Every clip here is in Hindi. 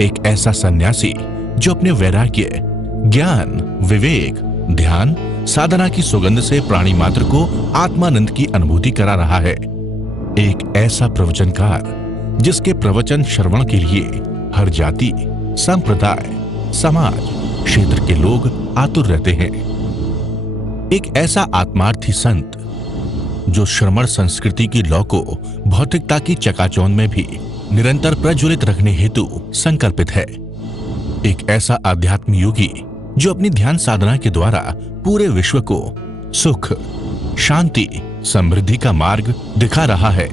एक ऐसा सन्यासी जो अपने वैराग्य, ज्ञान, विवेक, ध्यान, साधना की सुगंध से प्राणी मात्र को आत्मानंद की अनुभूति करा रहा है। एक ऐसा प्रवचनकार जिसके प्रवचन श्रवण के लिए हर जाति, संप्रदाय, समाज, क्षेत्र के लोग आतुर रहते हैं। एक ऐसा आत्मार्थी संत जो श्रमण संस्कृति की लौ को भौतिकता की चकाचौंध में भी निरंतर प्रज्वलित रखने हेतु संकल्पित है। एक ऐसा आध्यात्म योगी जो अपनी ध्यान साधना के द्वारा पूरे विश्व को सुख, शांति, समृद्धि का मार्ग दिखा रहा है।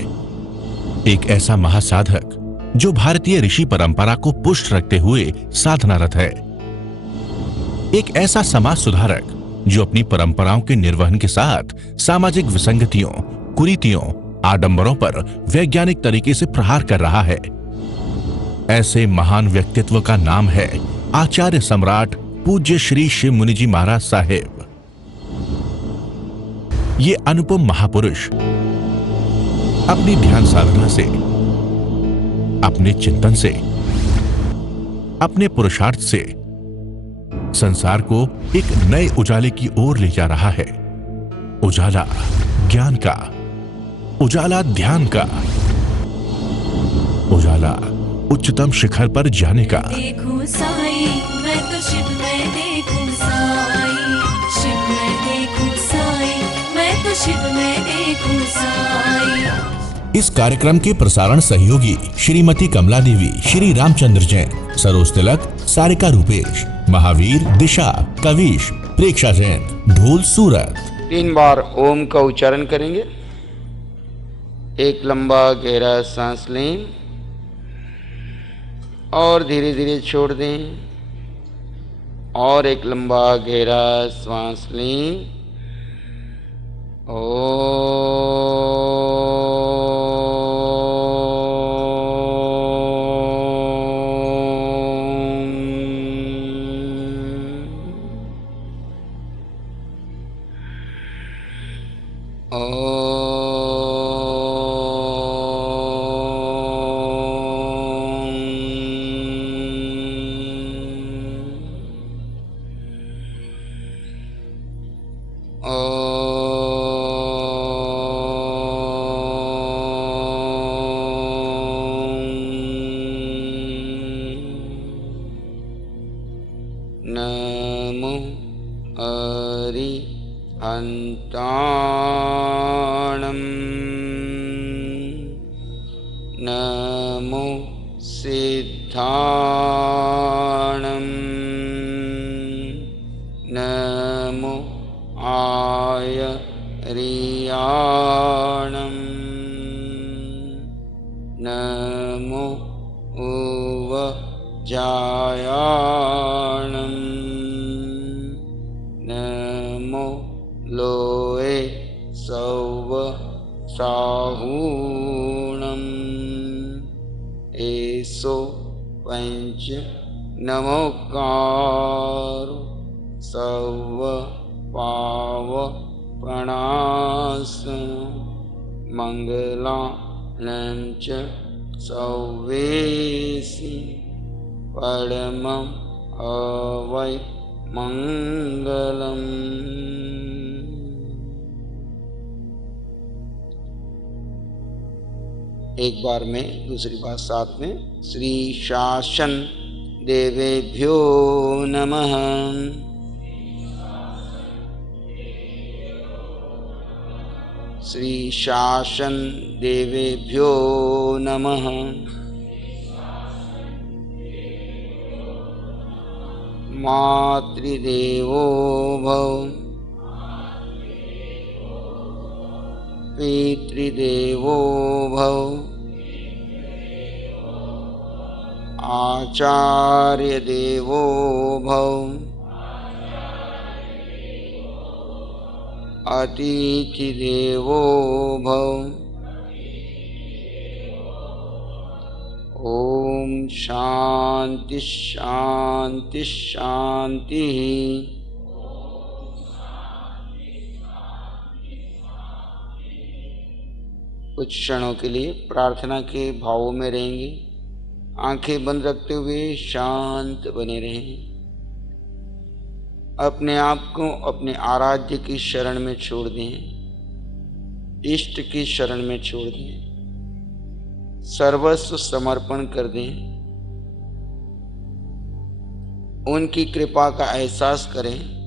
एक ऐसा महासाधक जो भारतीय ऋषि परंपरा को पुष्ट रखते हुए साधनारत है। एक ऐसा समाज सुधारक जो अपनी परंपराओं के निर्वहन के साथ सामाजिक विसंगतियों, कुरीतियों, आडंबरों पर वैज्ञानिक तरीके से प्रहार कर रहा है। ऐसे महान व्यक्तित्व का नाम है आचार्य सम्राट पूज्य श्री शिव मुनि जी महाराज साहेब। ये अनुपम महापुरुष अपनी ध्यान साधना से, अपने चिंतन से, अपने पुरुषार्थ से संसार को एक नए उजाले की ओर ले जा रहा है। उजाला ज्ञान का, उजाला ध्यान का, उजाला उच्चतम शिखर पर जाने का। देखूं साई, मैं तो शिव में देखूं साई, शिव में देखूं साई, मैं तो शिव में देखूं साई। इस कार्यक्रम के प्रसारण सहयोगी श्रीमती कमला देवी, श्री रामचंद्र जैन, सरोज तिलक, सारिका रूपेश, महावीर, दिशा, कविश, प्रेक्षा जैन, ढोल सूरत। 3 बार ओम का उच्चारण करेंगे। एक लंबा गहरा सांस लें और धीरे धीरे छोड़ दें। और एक लंबा गहरा श्वास लें। नमो अरिहन्ताणं, नमो सिद्धाणं, नमो आयर्याणं, नमो उवजायाणं, नमो लोए सौव साहूणम्, एसो पंच नमोकार सौव पाव प्रणासन मंगलानंच सौवेसी परमं अवै मंगलम। एक बार में दूसरी बात साथ में। श्री शासन देवेभ्यो नमः। श्री शासन देवेभ्यो नमः। मातृदेवो भव, पितृदेवो भव, आचार्य देवो भव, अतिथि देवो भव। ओम शांति शांति शांति। कुछ क्षणों के लिए प्रार्थना के भावों में रहेंगे। आंखें बंद रखते हुए शांत बने रहें। अपने आप को अपने आराध्य की शरण में छोड़ दें, इष्ट की शरण में छोड़ दें, सर्वस्व समर्पण कर दें। उनकी कृपा का एहसास करें।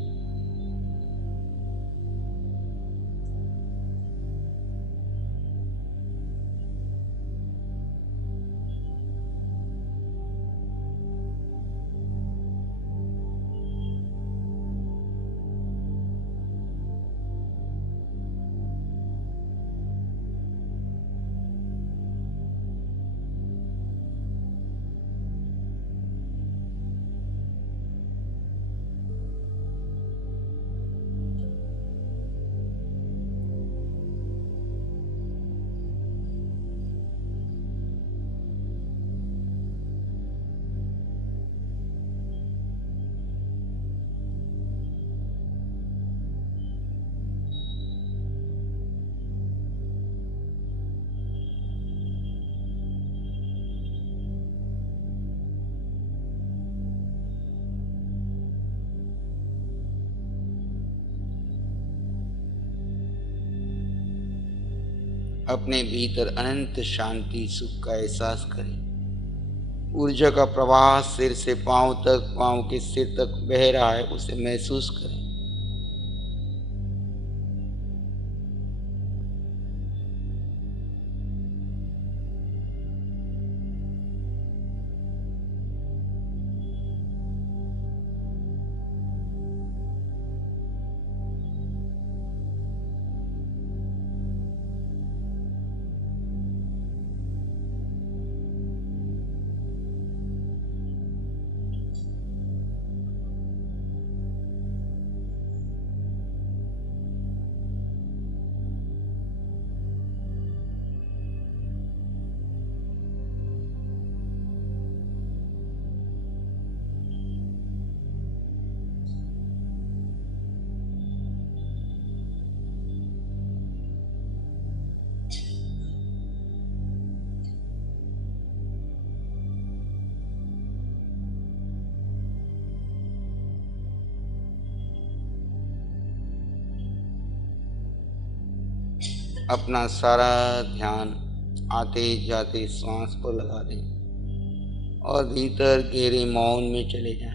अपने भीतर अनंत शांति सुख का एहसास करें। ऊर्जा का प्रवाह सिर से पांव तक, पांव के सिर तक बह रहा है, उसे महसूस करें। अपना सारा ध्यान आते जाते श्वास पर लगा दें और भीतर गहरे मौन में चले जाएं।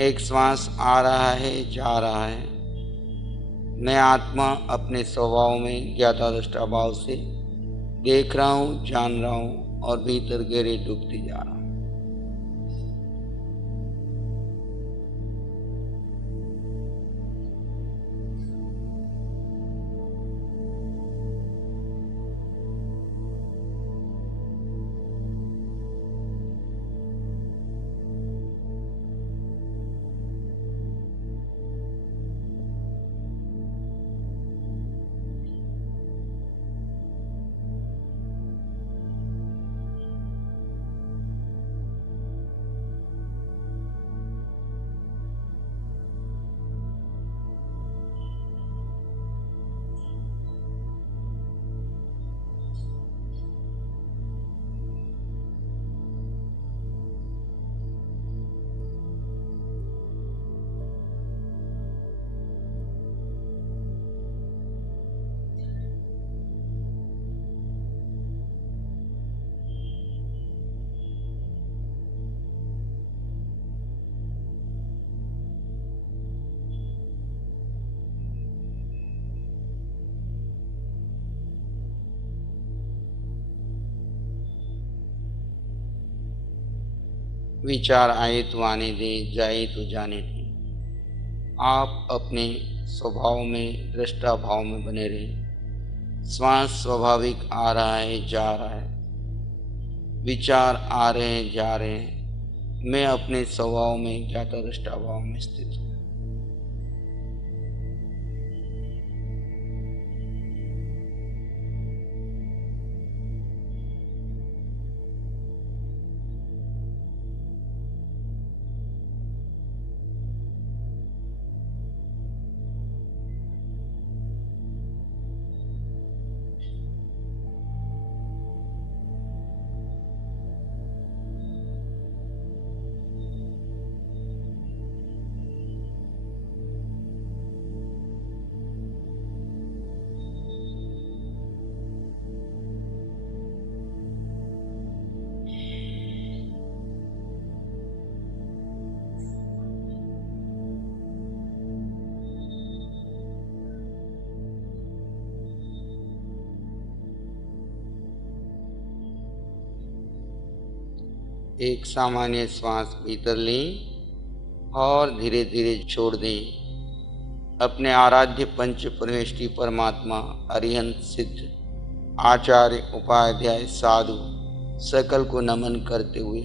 एक श्वास आ रहा है, जा रहा है। मैं आत्मा अपने स्वभाव में ज्ञाता दृष्टा भाव से देख रहा हूँ, जान रहा हूँ और भीतर गहरे डूबती जा रहा हूँ। विचार आए तो आने दें, जाए तो जाने दें। आप अपने स्वभाव में, दृष्टा भाव में बने रहें। श्वास स्वाभाविक आ रहा है, जा रहा है। विचार आ रहे हैं, जा रहे हैं। मैं अपने स्वभाव में, ज्ञाता दृष्टा भाव में स्थित हूँ। एक सामान्य श्वास भीतर लें और धीरे धीरे छोड़ दें। अपने आराध्य पंच परमेष्ठी परमात्मा, अरिहंत, सिद्ध, आचार्य, उपाध्याय, साधु सकल को नमन करते हुए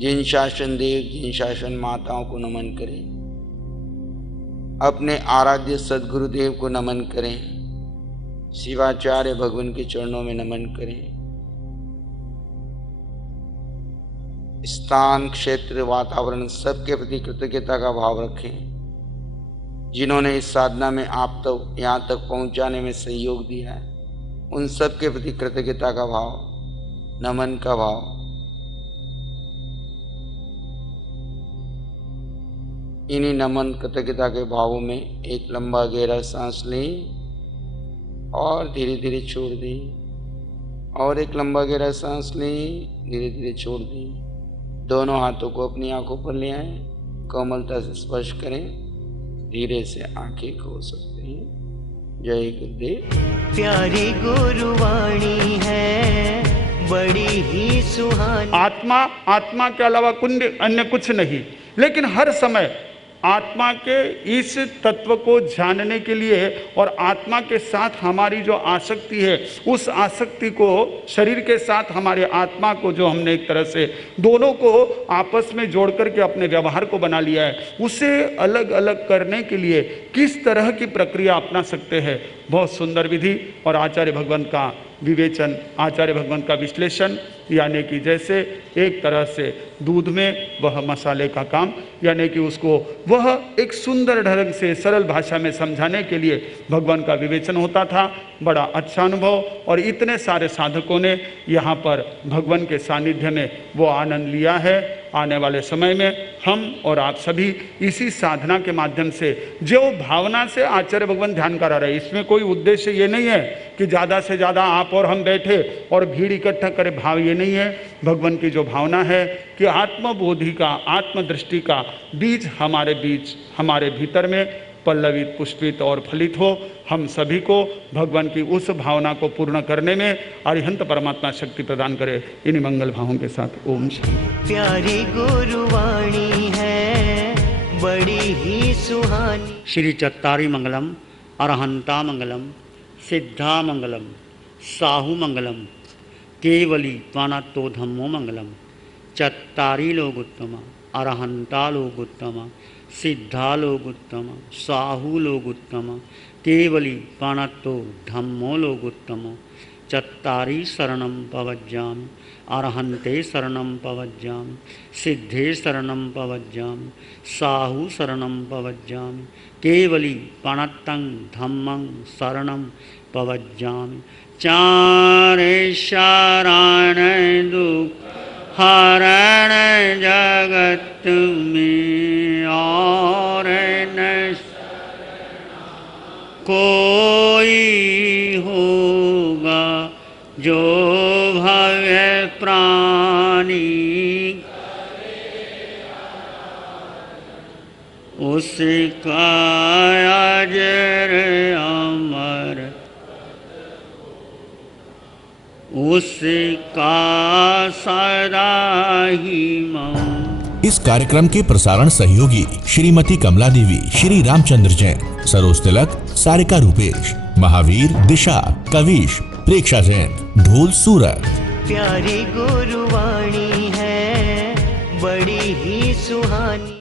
जिन शासन देव, जिन शासन माताओं को नमन करें। अपने आराध्य सद्गुरुदेव को नमन करें। शिवाचार्य भगवान के चरणों में नमन करें। स्थान, क्षेत्र, वातावरण सबके प्रति कृतज्ञता का भाव रखें। जिन्होंने इस साधना में आप तक यहाँ तक पहुँचाने में सहयोग दिया है, उन सब के प्रति कृतज्ञता का भाव, नमन का भाव। इन्हीं नमन कृतज्ञता के भावों में एक लंबा गहरा सांस लें और धीरे धीरे छोड़ दें। और एक लंबा गहरा सांस लें, धीरे धीरे छोड़ दें। दोनों हाथों को अपनी आंखों पर ले आएं, कोमलता से स्पर्श करें, धीरे से आंखें खोल सकते हैं। जय गुरुदेव। प्यारी गुरुवाणी है, बड़ी ही सुहानी। आत्मा के अलावा अन्य कुछ नहीं, लेकिन हर समय आत्मा के इस तत्व को जानने के लिए और आत्मा के साथ हमारी जो आसक्ति है, उस आसक्ति को शरीर के साथ हमारे आत्मा को, जो हमने एक तरह से दोनों को आपस में जोड़ करके अपने व्यवहार को बना लिया है, उसे अलग अलग करने के लिए किस तरह की प्रक्रिया अपना सकते हैं। बहुत सुंदर विधि और आचार्य भगवान का विवेचन, आचार्य भगवान का विश्लेषण, यानी कि जैसे एक तरह से दूध में वह मसाले का काम, यानी कि उसको वह एक सुंदर ढंग से सरल भाषा में समझाने के लिए भगवान का विवेचन होता था। बड़ा अच्छा अनुभव, और इतने सारे साधकों ने यहाँ पर भगवान के सानिध्य में वो आनंद लिया है। आने वाले समय में हम और आप सभी इसी साधना के माध्यम से जो भावना से आचार्य भगवान ध्यान करा रहे, इसमें कोई उद्देश्य ये नहीं है कि ज़्यादा से ज़्यादा आप और हम बैठे और भीड़ इकट्ठा करें, भाव ये नहीं है। भगवान की जो भावना है कि आत्मबोधि का, आत्मदृष्टि का बीज हमारे बीच, हमारे भीतर में पल्लवित, पुष्पित और फलित हो। हम सभी को भगवान की उस भावना को पूर्ण करने में अरिहंत परमात्मा शक्ति प्रदान करे। इन्हीं मंगल भावों के साथ ओम शांति। प्यारी गुरुवाणी है बड़ी ही सुहानी। श्री चत्तारी मंगलम, अरहंता मंगलम, सिद्धा मंगलम, साहू मंगलम, केवली त्वानातो धम्मो मंगलम। चत्तारी लोग उत्तम, अरहंता लोग उत्तम, सिद्धा लोग उत्तम, साहू लोग उत्तम, केवली त्वानातो धम्मो लोग उत्तम। चत्तारी शरणं पवज्जामि, अरहन्ते शरणं पवज्जामि, सिद्धे शरणं पवज्जामि, साहू शरणं पवज्जामि, केवली प्रणतं धम्मं शरणं पवज्जामि। चारे शरण दुख हरण जगत में और न कोई होगा जो भव्य प्राणी, उसका अजर अमर, उसका सदा ही मौन। इस कार्यक्रम के प्रसारण सहयोगी श्रीमती कमला देवी, श्री रामचंद्र जैन, सरोज तिलक, सारिका रूपेश, महावीर, दिशा, कविश, प्रेक्षा जैन, ढोल सूरत। प्यारी गुरुवाणी है बड़ी ही सुहानी।